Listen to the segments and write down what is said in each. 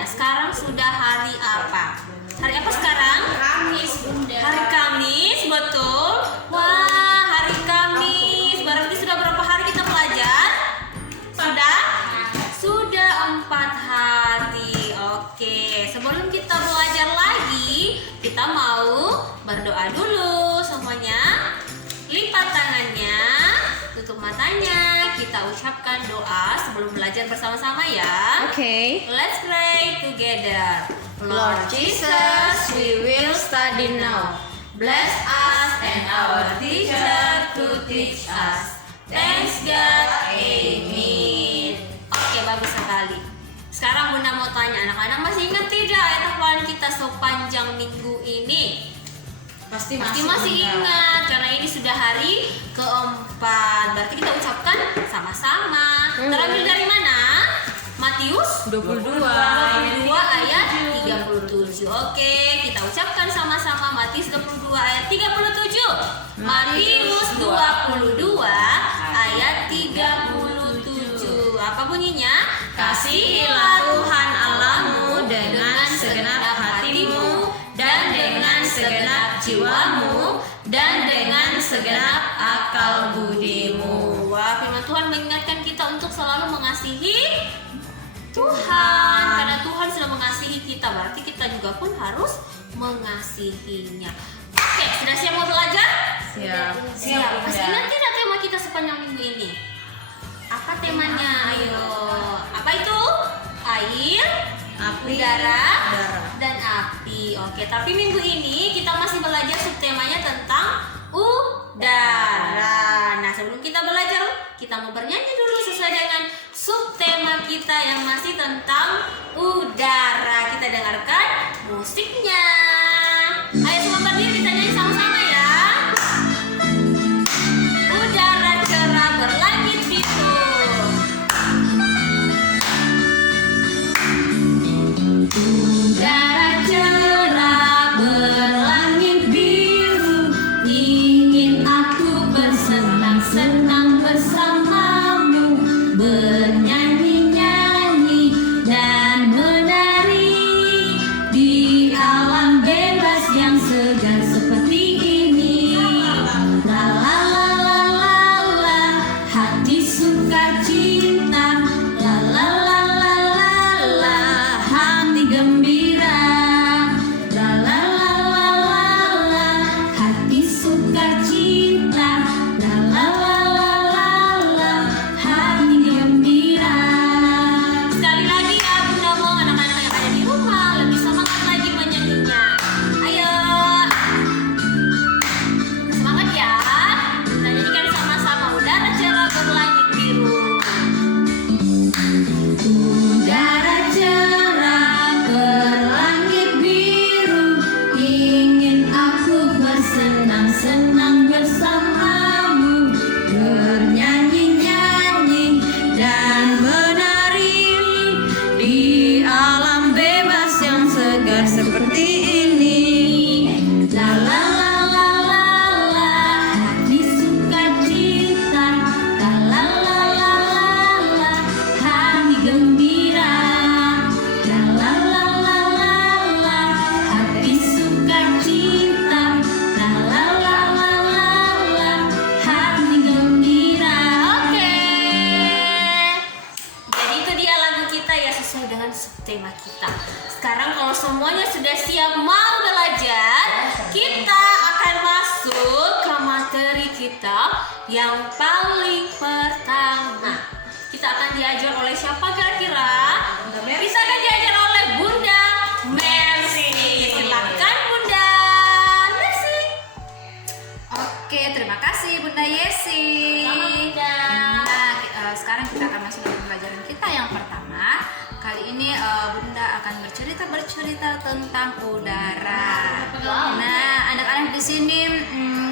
tanya, sekarang sudah hari apa? Hari apa sekarang? Kamis, Bunda. Hari Kamis, betul. Wah, hari Kamis. Berarti sudah berapa hari kita belajar? Sudah 4 hari. Oke, sebelum kita belajar lagi, kita mau berdoa dulu semuanya. Lipat tangannya, tutup matanya. Kita ucapkan doa sebelum belajar bersama-sama ya. Okay. Let's pray together. Lord Jesus, we will study now. Bless us and our teacher to teach us. Thanks God. Amen. Oke, bagus sekali. Sekarang Bunda mau tanya, anak-anak masih ingat tidak ayat hafalan kita sepanjang minggu ini? Pasti Masih Bunda. ingat, karena ini sudah hari keempat. Berarti kita ucapkan sama-sama. Terambil dari mana? Matius 22. 22 ayat 37. Oke, kita ucapkan sama-sama Matius 22 ayat 37. Matius 22 ayat 37. Apa bunyinya? Kasihilah Tuhan Allahmu dengan segenap hatimu dan dengan segenap jiwamu dan dengan segenap akal budimu. Wah, firman Tuhan mengingatkan kita untuk selalu mengasihi Tuhan. Karena Tuhan sudah mengasihi kita, berarti kita juga pun harus mengasihinya. Oke, sudah siap mau belajar? Siap. Siap. Masih ingat tidak tema kita sepanjang minggu ini? Apa temanya? Ayo. Apa itu? Air, Api, udara, udara. dan api. Oke, tapi minggu ini kita masih belajar subtemanya tentang udara. Nah, sebelum kita belajar, kita mau bernyanyi dulu sesuai dengan subtema kita yang masih tentang udara. Kita dengarkan musiknya. Ayo semua berdiri, kita nyanyi sama-sama ya. Udara cerah berlangit biru. Udara cerah berlangit biru, ingin aku bersenang-senang bersamamu, bernyanyi-nyanyi dan menari di alam bebas yang segar seperti ini. La la la la la la, hati suka cinta. La la la la la la, hati gembira. La la la la la la, hati suka cinta. La la la la la la, hati gembira. Sekali lagi ya, Bunda mau anak-anak yang ada di rumah lebih semangat lagi menyanyinya. Ayo, semangat ya. Kita nyanyikan sama-sama udara cerah berlangit biru. Udara cerah berlangit biru, ingin aku bersenang-senang bersamamu, bernyanyi-nyanyi dan menari Di alam bebas yang segar seperti ini. La la la la la la, hati suka cinta. La la la la la la, hati gembira. La la la la la la, hati suka cinta. La la la la la la, hati gembira. Oke. Jadi itu dia lagu kita ya, sesuai dengan tema kita. Sekarang kalau semuanya sudah siap mau belajar, kita akan masuk ke materi kita yang paling pertama. Kita akan diajar oleh siapa kira-kira? Kita akan diajar oleh Bunda Mercy. Silakan Bunda Mercy. Oke, terima kasih Bunda Yesi. Nah, sekarang kita akan masuk ke pelajaran kita yang pertama. Kali ini Bunda akan bercerita tentang udara. Nah, anak-anak di sini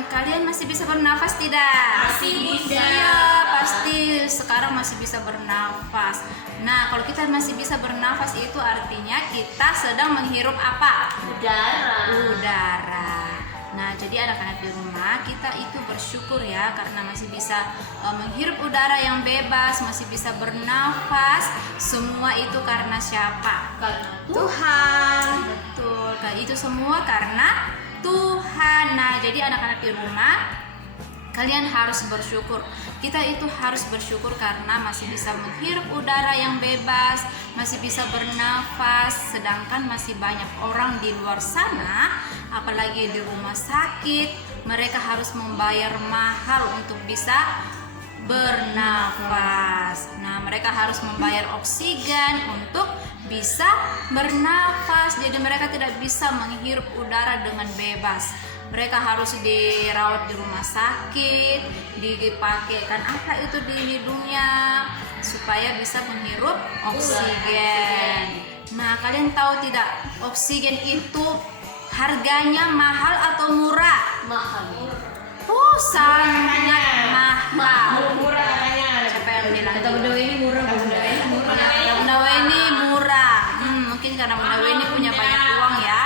kalian masih bisa bernafas tidak? Masih, Bunda. Iya, pasti sekarang masih bisa bernafas. Nah, kalau kita masih bisa bernafas itu artinya kita sedang menghirup apa? Udara. Nah, jadi anak-anak di rumah kita itu bersyukur ya karena masih bisa menghirup udara yang bebas, masih bisa bernafas semua itu karena siapa? Karena Tuhan. Betul. Itu semua karena Tuhan. Nah, jadi anak-anak di rumah, kalian harus bersyukur. Kita itu harus bersyukur karena masih bisa menghirup udara yang bebas, masih bisa bernafas, sedangkan masih banyak orang di luar sana, apalagi di rumah sakit, mereka harus membayar mahal untuk bisa bernafas. Nah, mereka harus membayar oksigen untuk bisa bernafas. Jadi mereka tidak bisa menghirup udara dengan bebas. Mereka harus dirawat di rumah sakit, dipakaikan apa itu di hidungnya supaya bisa menghirup oksigen. Nah, kalian tahu tidak, oksigen itu harganya mahal atau murah? mahal. Sangat mahal. Murah katanya. Siapa yang bilang? Kata Bunda Weni murah, Bunda. Ya, Bunda Weni murah. Mungkin karena Bunda Weni punya banyak uang ya.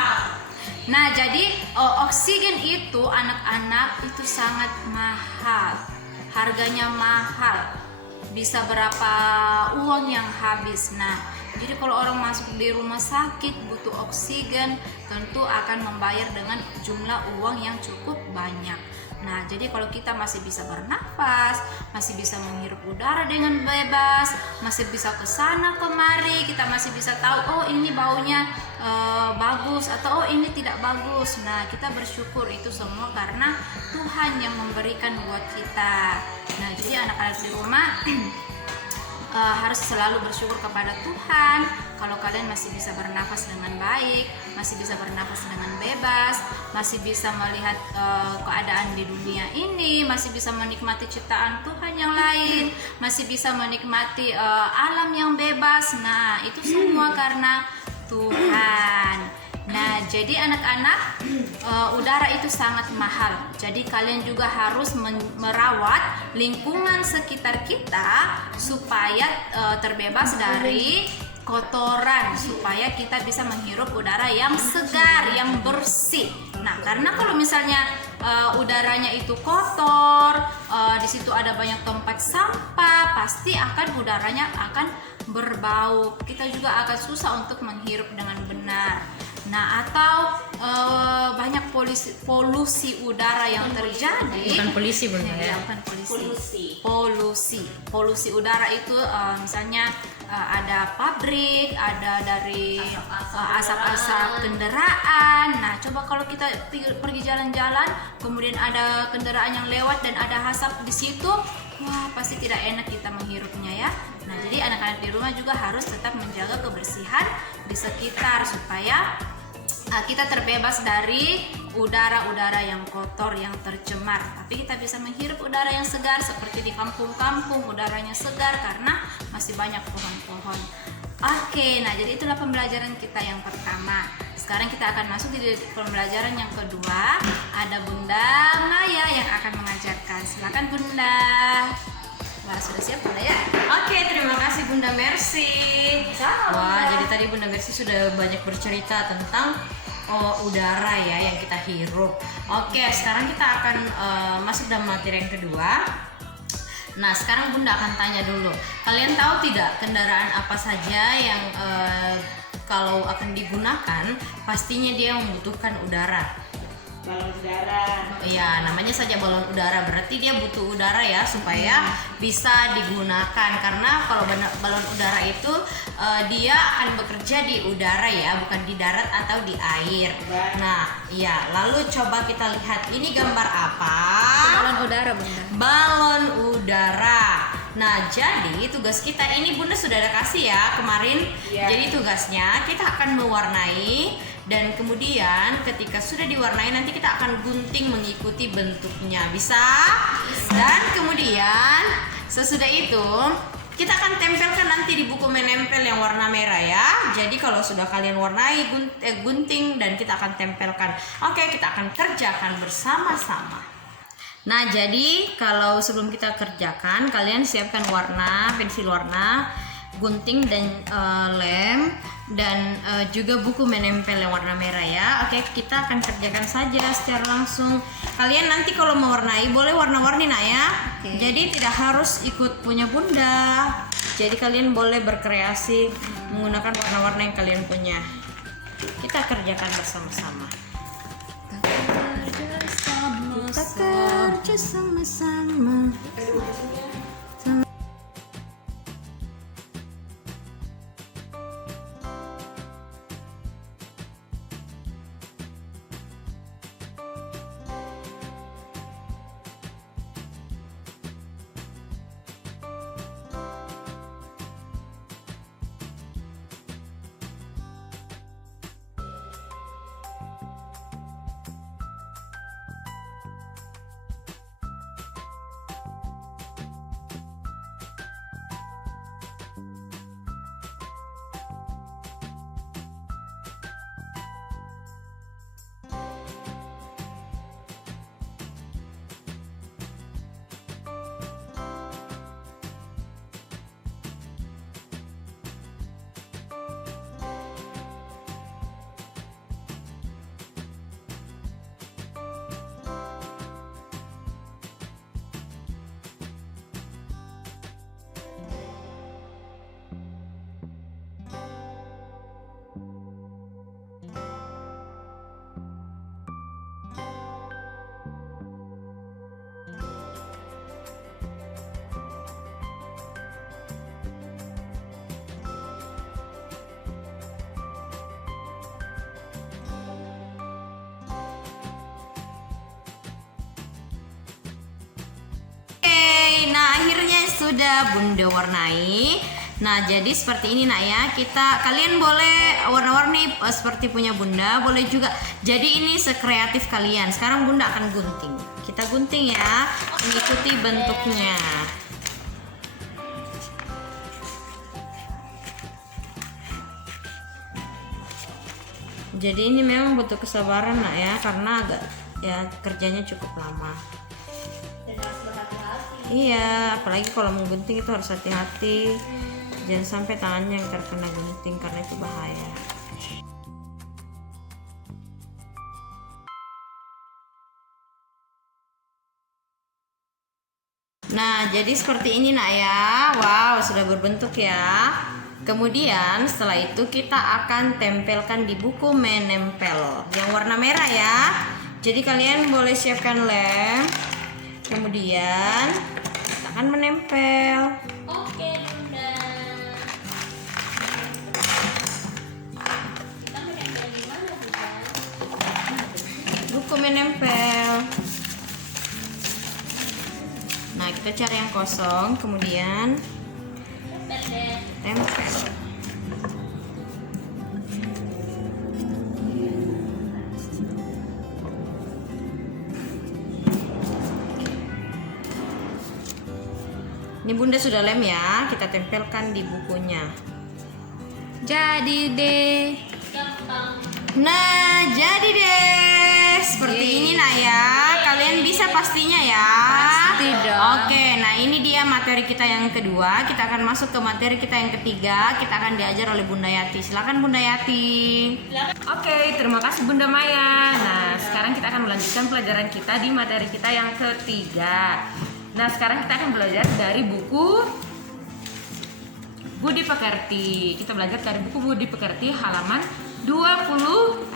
Nah, jadi oksigen itu anak-anak itu sangat mahal. Harganya mahal. Bisa berapa uang yang habis. Nah, jadi kalau orang masuk di rumah sakit butuh oksigen, tentu akan membayar dengan jumlah uang yang cukup banyak. Nah, jadi kalau kita masih bisa bernafas, masih bisa menghirup udara dengan bebas, masih bisa ke sana kemari, kita masih bisa tahu, oh ini baunya bagus atau oh ini tidak bagus. Nah, kita bersyukur itu semua karena Tuhan yang memberikan buat kita. Nah, jadi anak-anak di rumah harus selalu bersyukur kepada Tuhan. Kalau kalian masih bisa bernafas dengan baik, masih bisa bernafas dengan bebas, masih bisa melihat keadaan di dunia ini, masih bisa menikmati ciptaan Tuhan yang lain, masih bisa menikmati alam yang bebas. Nah, itu semua karena Tuhan. Nah, jadi anak-anak, udara itu sangat mahal. Jadi kalian juga harus merawat lingkungan sekitar kita supaya terbebas dari kotoran, supaya kita bisa menghirup udara yang segar, yang bersih. Nah, karena kalau misalnya udaranya itu kotor, di situ ada banyak tempat sampah, pasti akan udaranya akan berbau. Kita juga akan susah untuk menghirup dengan benar. Nah, atau banyak polusi udara yang terjadi. Bukan polisi Bunda ya. Bukan polusi udara itu misalnya ada pabrik, ada dari asap-asap kendaraan. Nah, coba kalau kita pergi jalan-jalan, kemudian ada kendaraan yang lewat dan ada asap di situ, wah pasti tidak enak kita menghirupnya ya. Nah, jadi anak-anak di rumah juga harus tetap menjaga kebersihan di sekitar supaya kita terbebas dari udara-udara yang kotor, yang tercemar. Tapi kita bisa menghirup udara yang segar seperti di kampung-kampung, udaranya segar karena masih banyak pohon-pohon. Oke, nah jadi itulah pembelajaran kita yang pertama. Sekarang kita akan masuk di pembelajaran yang kedua. Ada Bunda Maya yang akan mengajarkan. Silakan Bunda. Wah, sudah siap Bunda ya? Oke, terima kasih Bunda Mercy. Wah, jadi tadi Bunda Mercy sudah banyak bercerita tentang udara ya yang kita hirup. Oke, sekarang kita akan masuk dalam materi yang kedua. Nah, sekarang Bunda akan tanya dulu. Kalian tahu tidak kendaraan apa saja yang kalau akan digunakan pastinya dia membutuhkan udara? Balon udara. Ya, namanya saja balon udara, berarti dia butuh udara ya supaya bisa digunakan. Karena kalau balon udara itu dia akan bekerja di udara ya, bukan di darat atau di air. Nah, ya, lalu coba kita lihat ini gambar apa? Balon udara Bunda. Balon udara. Nah, jadi tugas kita ini Bunda sudah ada kasih ya kemarin. Iya. Jadi tugasnya kita akan mewarnai dan kemudian ketika sudah diwarnai nanti kita akan gunting mengikuti bentuknya. Bisa? Dan kemudian sesudah itu kita akan tempelkan nanti di buku menempel yang warna merah ya. Jadi kalau sudah kalian warnai gunting dan kita akan tempelkan. Oke, kita akan kerjakan bersama-sama. Nah, jadi kalau sebelum kita kerjakan, kalian siapkan warna, pensil warna, gunting dan lem, dan juga buku menempel yang warna merah ya. Oke, kita akan kerjakan saja secara langsung. Kalian nanti kalau mewarnai boleh warna-warni nak ya. Oke. Jadi tidak harus ikut punya Bunda. Jadi kalian boleh berkreasi menggunakan warna-warna yang kalian punya. Kita kerjakan bersama-sama. Kita kerja sama-sama. Nah, akhirnya sudah Bunda warnai. Nah, jadi seperti ini nak ya. Kalian boleh warna-warni seperti punya Bunda, boleh juga. Jadi ini sekreatif kalian. Sekarang Bunda akan gunting. Kita gunting ya, mengikuti bentuknya. Jadi ini memang butuh kesabaran nak ya, karena agak ya kerjanya cukup lama. Iya, apalagi kalau menggunting itu harus hati-hati. Jangan sampai tangannya yang terkena gunting karena itu bahaya. Nah, jadi seperti ini nak ya. Wow, sudah berbentuk ya. Kemudian setelah itu kita akan tempelkan di buku menempel yang warna merah ya. Jadi kalian boleh siapkan lem. Kemudian kita akan menempel. Oke Bunda. Kita menempel di mana Bunda? Buku menempel. Nah, kita cari yang kosong, kemudian tempel. Ini Bunda sudah lem ya, kita tempelkan di bukunya. Jadi deh. Gampang. Nah, jadi deh. Seperti ini nak ya. Kalian bisa pastinya ya. Pasti dong. Oke, nah ini dia materi kita yang kedua. Kita akan masuk ke materi kita yang ketiga. Kita akan diajar oleh Bunda Yati. Silakan Bunda Yati. Oke, terima kasih Bunda Maya. Nah, sekarang kita akan melanjutkan pelajaran kita di materi kita yang ketiga. Nah, sekarang kita akan belajar dari buku Budi Pekerti. Kita belajar dari buku Budi Pekerti halaman 26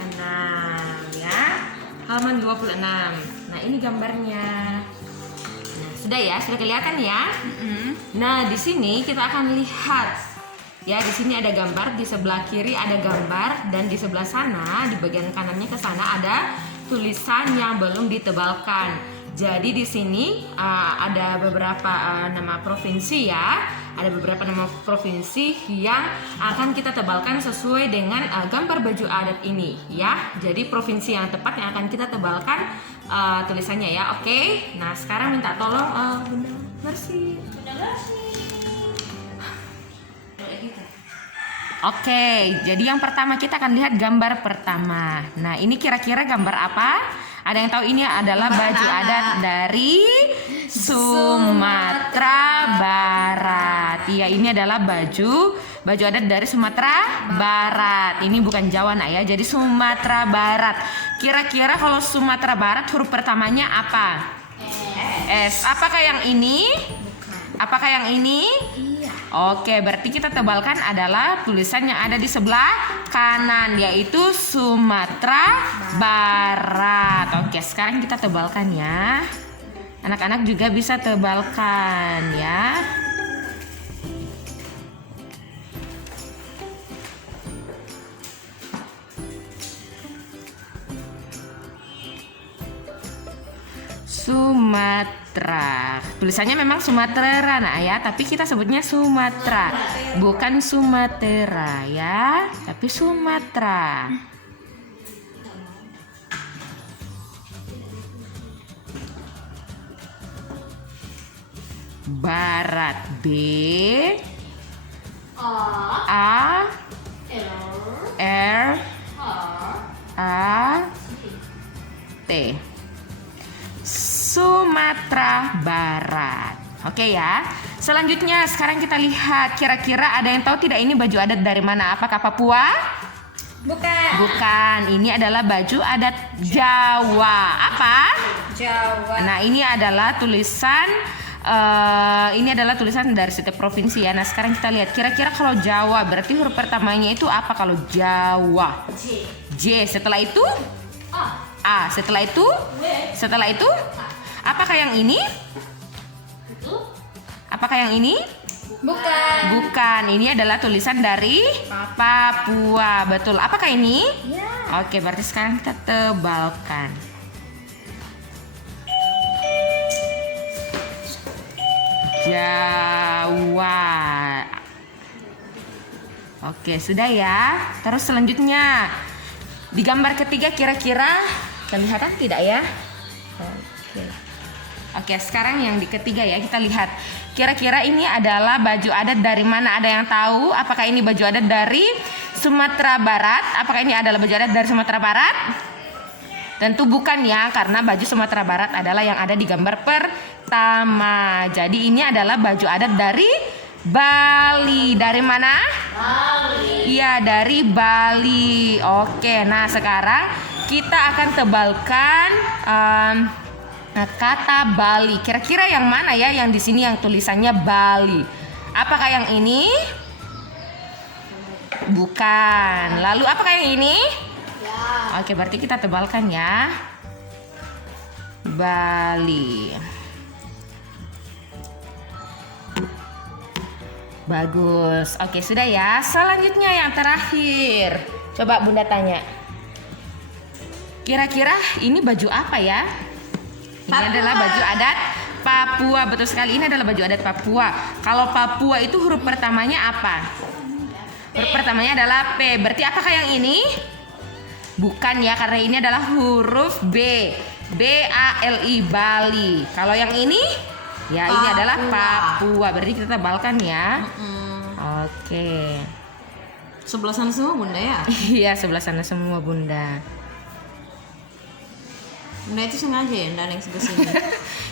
ya. Halaman 26. Nah, ini gambarnya. Nah, sudah ya, sudah kelihatan ya? Nah, di sini kita akan lihat ya, di sini ada gambar, di sebelah kiri ada gambar, dan di sebelah sana di bagian kanannya ke sana ada tulisan yang belum ditebalkan. Jadi di sini ada beberapa nama provinsi ya, ada beberapa nama provinsi yang akan kita tebalkan sesuai dengan gambar baju adat ini ya. Jadi provinsi yang tepat yang akan kita tebalkan tulisannya ya. Oke. Nah, sekarang minta tolong Bunda Mercy. Oke, jadi yang pertama kita akan lihat gambar pertama. Nah, ini kira-kira gambar apa? Ada yang tahu ini adalah baju adat dari Sumatera Barat. Iya, ini adalah baju adat dari Sumatera Barat. Ini bukan Jawa nak ya, jadi Sumatera Barat. Kira-kira kalau Sumatera Barat huruf pertamanya apa? S. Apakah yang ini? Apakah yang ini? Iya. Oke, berarti kita tebalkan adalah tulisan yang ada di sebelah kanan, yaitu Sumatera Barat. Oke, sekarang kita tebalkan ya. Anak-anak juga bisa tebalkan ya. Sumatera. Tulisannya memang Sumatera nak ya, tapi kita sebutnya Sumatera. Bukan Sumatera ya, tapi Sumatera. Barat B A R A T. Sumatera Barat. Oke ya. Selanjutnya sekarang kita lihat, kira-kira ada yang tahu tidak ini baju adat dari mana? Apakah Papua? Bukan. Bukan. Ini adalah baju adat Jawa. Apa? Jawa. Nah, ini adalah tulisan dari setiap provinsi ya. Nah, sekarang kita lihat kira-kira kalau Jawa berarti huruf pertamanya itu apa kalau Jawa? J. Setelah itu A. Setelah itu apakah yang ini? Apakah yang ini? Bukan. Bukan. Ini adalah tulisan dari Papua. Betul. Apakah ini? Ya. Oke, berarti sekarang kita tebalkan. Jawa. Oke, sudah ya. Terus selanjutnya di gambar ketiga kira-kira kelihatan tidak ya? Oke, sekarang yang di ketiga ya, kita lihat. Kira-kira ini adalah baju adat dari mana? Ada yang tahu? Apakah ini baju adat dari Sumatera Barat? Apakah ini adalah baju adat dari Sumatera Barat? Tentu bukan ya, karena baju Sumatera Barat adalah yang ada di gambar pertama. Jadi ini adalah baju adat dari Bali. Dari mana? Bali. Iya, dari Bali. Oke, nah sekarang kita akan tebalkan kata Bali. Kira-kira yang mana ya yang di sini yang tulisannya Bali? Apakah yang ini? Bukan. Lalu apakah yang ini? Ya. Oke, berarti kita tebalkan ya. Bali. Bagus. Oke, sudah ya. Selanjutnya yang terakhir. Coba Bunda tanya. Kira-kira ini baju apa ya? Ini adalah baju adat Papua. Betul sekali, ini adalah baju adat Papua. Kalau Papua itu huruf pertamanya apa? Huruf pertamanya adalah P. Berarti apakah yang ini? Bukan ya, karena ini adalah huruf B. B-A-L-I, Bali. Kalau yang ini? Ya, ini adalah Papua. Berarti kita tebalkan ya. Oke. Sebelah sana semua Bunda ya? Iya, sebelah sana semua Bunda. Bunda itu sengaja ya, nggak ada yang sebelah sini.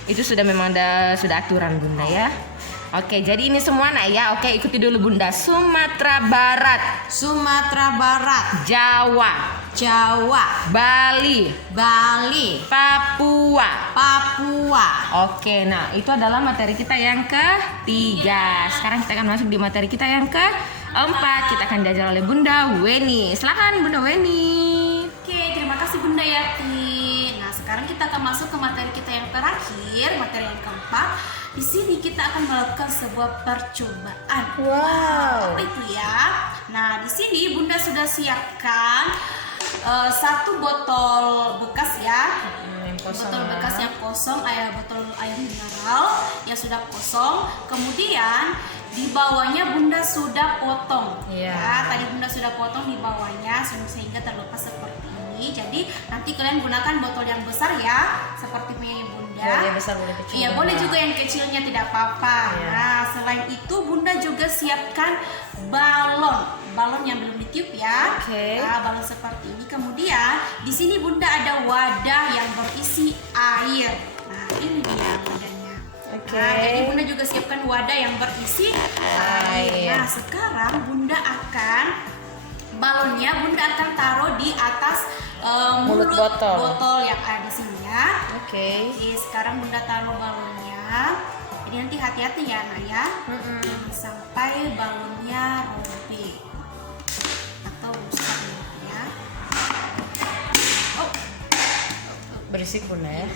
Itu sudah memang sudah aturan Bunda ya. Oke, jadi ini semua nak ya. Oke, ikuti dulu Bunda. Sumatera Barat, Sumatera Barat, Jawa, Jawa, Bali, Bali, Papua. Papua. Oke, nah itu adalah materi kita yang ketiga. Sekarang kita akan masuk di materi kita yang keempat. Kita akan diajar oleh Bunda Weni. Silakan Bunda Weni. Oke, terima kasih Bunda Yati. Nah, sekarang kita akan masuk ke materi kita yang terakhir, materi yang keempat. Di sini kita akan melakukan sebuah percobaan. Wow. Apa itu ya? Nah, di sini Bunda sudah siapkan satu botol bekas ya. Botol bekas yang kosong, botol air mineral yang sudah kosong. Kemudian di bawahnya Bunda sudah potong. Ya, tadi Bunda sudah potong di bawahnya sehingga terlepas seperti ini. Jadi nanti kalian gunakan botol yang besar ya, seperti punya Bunda. Boleh besar, boleh kecil. Iya, boleh juga yang kecilnya, tidak apa-apa. Ya. Nah, selain itu Bunda juga siapkan balon yang belum ditiup ya. Oke. Nah, balon seperti ini. Kemudian di sini Bunda ada wadah yang berisi air. Nah, ini dia wadahnya. Oke. Nah, jadi Bunda juga siapkan wadah yang berisi air. Nah, sekarang Bunda akan Bunda akan taruh di atas mulut botol yang ada di sini ya. Oke. Oke, sekarang Bunda taruh balonnya. Jadi Jadi nanti hati-hati ya Nak ya. Jangan sampai balonnya robek atau rusak gitu ya. Berisik Bunda ya.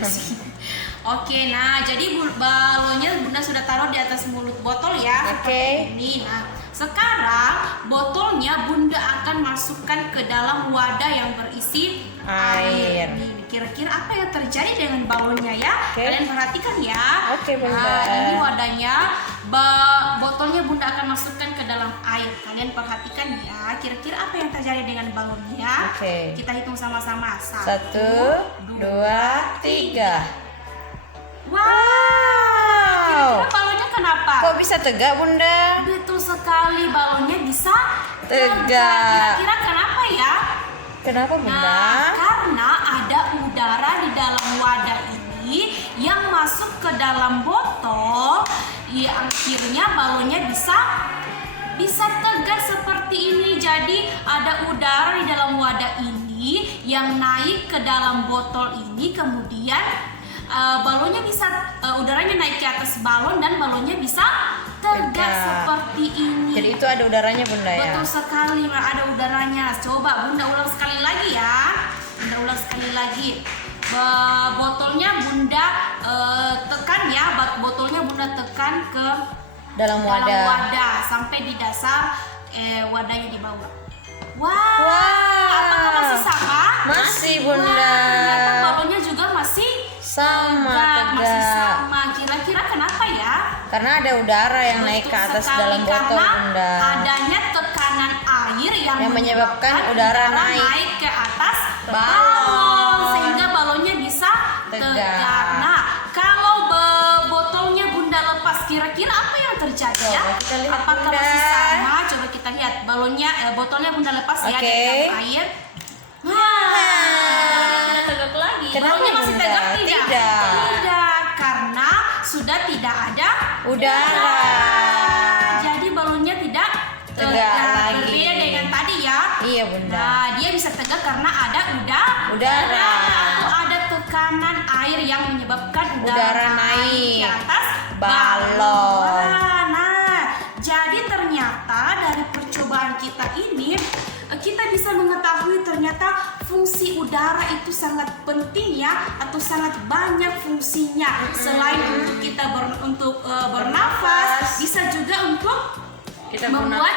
Oke, nah jadi balonnya Bunda sudah taruh di atas mulut botol ya. Oke. Seperti ini. Nah, sekarang botolnya Bunda akan masukkan ke dalam wadah yang berisi air. Nih, kira-kira apa yang terjadi dengan balonnya ya? Oke. Kalian perhatikan ya. Oke, Bunda. Nah, ini wadahnya. Botolnya Bunda akan masukkan ke dalam air. Kalian perhatikan ya. Kira-kira apa yang terjadi dengan balonnya? Oke. Kita hitung sama-sama. 1, 2, 3. Wow. Kira-kira balonnya kenapa? Kok bisa tegak Bunda? Betul sekali, balonnya bisa Tegak. Kira-kira kenapa ya? Kenapa Bunda? Nah, karena ada udara di dalam wadah ini yang masuk ke dalam botol, ya akhirnya balonnya bisa tegak seperti ini. Jadi ada udara di dalam wadah ini yang naik ke dalam botol ini, kemudian balonnya udaranya naik ke atas balon dan balonnya bisa tegak seperti ini. Jadi itu ada udaranya Bunda ya? Betul sekali, ada udaranya. Coba Bunda ulang sekali lagi ya. Bunda ulang sekali lagi. Botolnya Bunda tekan ya. Botolnya Bunda tekan ke Dalam dalam wadah. wadah sampai di dasar wadahnya di bawah. Wow. Apakah masih sama? Masih Wah, Bunda. ternyata balonnya juga masih Sama masih tegak. sama. Kira-kira kenapa ya? Karena ada udara yang naik ke Betul atas sekali, dalam botol karena Bunda. adanya tekanan air yang menyebabkan udara naik ke atas balon. sehingga balonnya bisa Tegak. tegak. Nah, kalau botolnya Bunda lepas, kira-kira apa yang terjadi ya? Coba kita lihat, Apakah Bunda. masih sama? Coba kita lihat botolnya Bunda lepas ya Oke. dari dalam air. Nah, Tegak lagi. Kenapa, Balonnya masih Bunda? tegak tidak? Tidak. Tidak, karena sudah tidak ada udara. Jadi balonnya tidak Tegak lagi. Berbeda dengan tadi ya. Iya Bunda. Nah, dia bisa tegak karena ada Udara. atau ada tekanan air yang menyebabkan Udara udara naik ke atas balon. Wah, nah, jadi ternyata dari percobaan kita ini kita bisa mengetahui ternyata fungsi udara itu sangat penting ya, atau sangat banyak fungsinya. Selain untuk kita bernafas, bisa juga untuk Kita membuat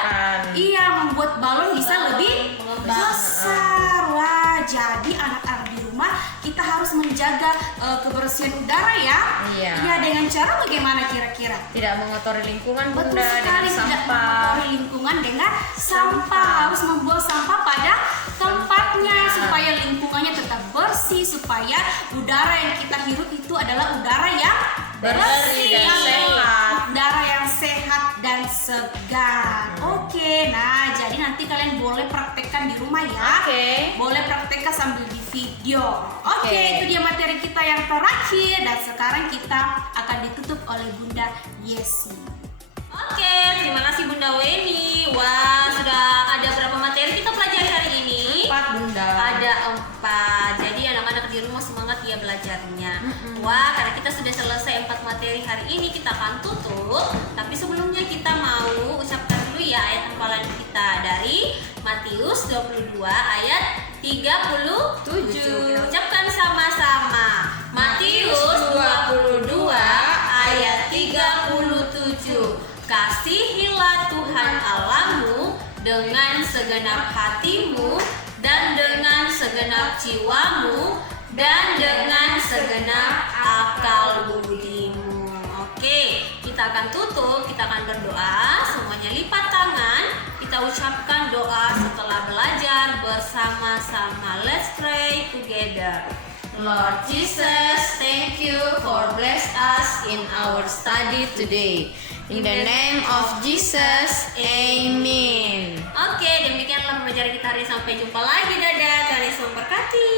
gunakan. membuat balon bisa lebih besar. Wah, jadi anak-anak di rumah kita harus menjaga kebersihan udara ya. Iya. Iya, dengan cara bagaimana kira-kira? Tidak mengotori lingkungan Betul Bunda sekali, dengan tidak sampah. mengotori lingkungan dengan sampah. Harus membuang sampah pada tempatnya supaya lingkungannya tetap bersih, supaya udara yang kita hirup itu adalah udara yang Bersih dan sehat. udara yang sehat dan segar. Oke, nah jadi nanti kalian boleh praktekkan di rumah ya. Oke. Boleh praktekkan sambil di video. Oke, Oke. itu dia materi kita yang terakhir, dan sekarang kita akan ditutup oleh Bunda Yesi. Oke, terima kasih Bunda Weni. Wah, sudah ada berapa materi kita pelajari hari ini? 4 Bunda. Ada 4. Jadi anak-anak di rumah semangat ya belajarnya. Wah, karena kita sudah selesai 4 materi hari ini, kita akan tutup. Tapi sebelumnya kita mau ucapkan dulu ya ayat hafalan kita dari Matius 22 ayat 37. Kita ucapkan sama-sama. Matius 22 ayat 37. Kasihilah Tuhan Allahmu dengan segenap hatimu dan dengan segenap jiwamu dan dengan segenap akal budimu. Oke, kita akan tutup, kita akan berdoa. Semuanya lipat tangan. Kita ucapkan doa setelah belajar bersama-sama. Let's pray together. Lord Jesus, thank you for bless us in our study today. In the name of Jesus, Amen. Oke, demikianlah pembelajaran kita hari ini. Sampai jumpa lagi. Dadah. Tuhan Yesus memberkati.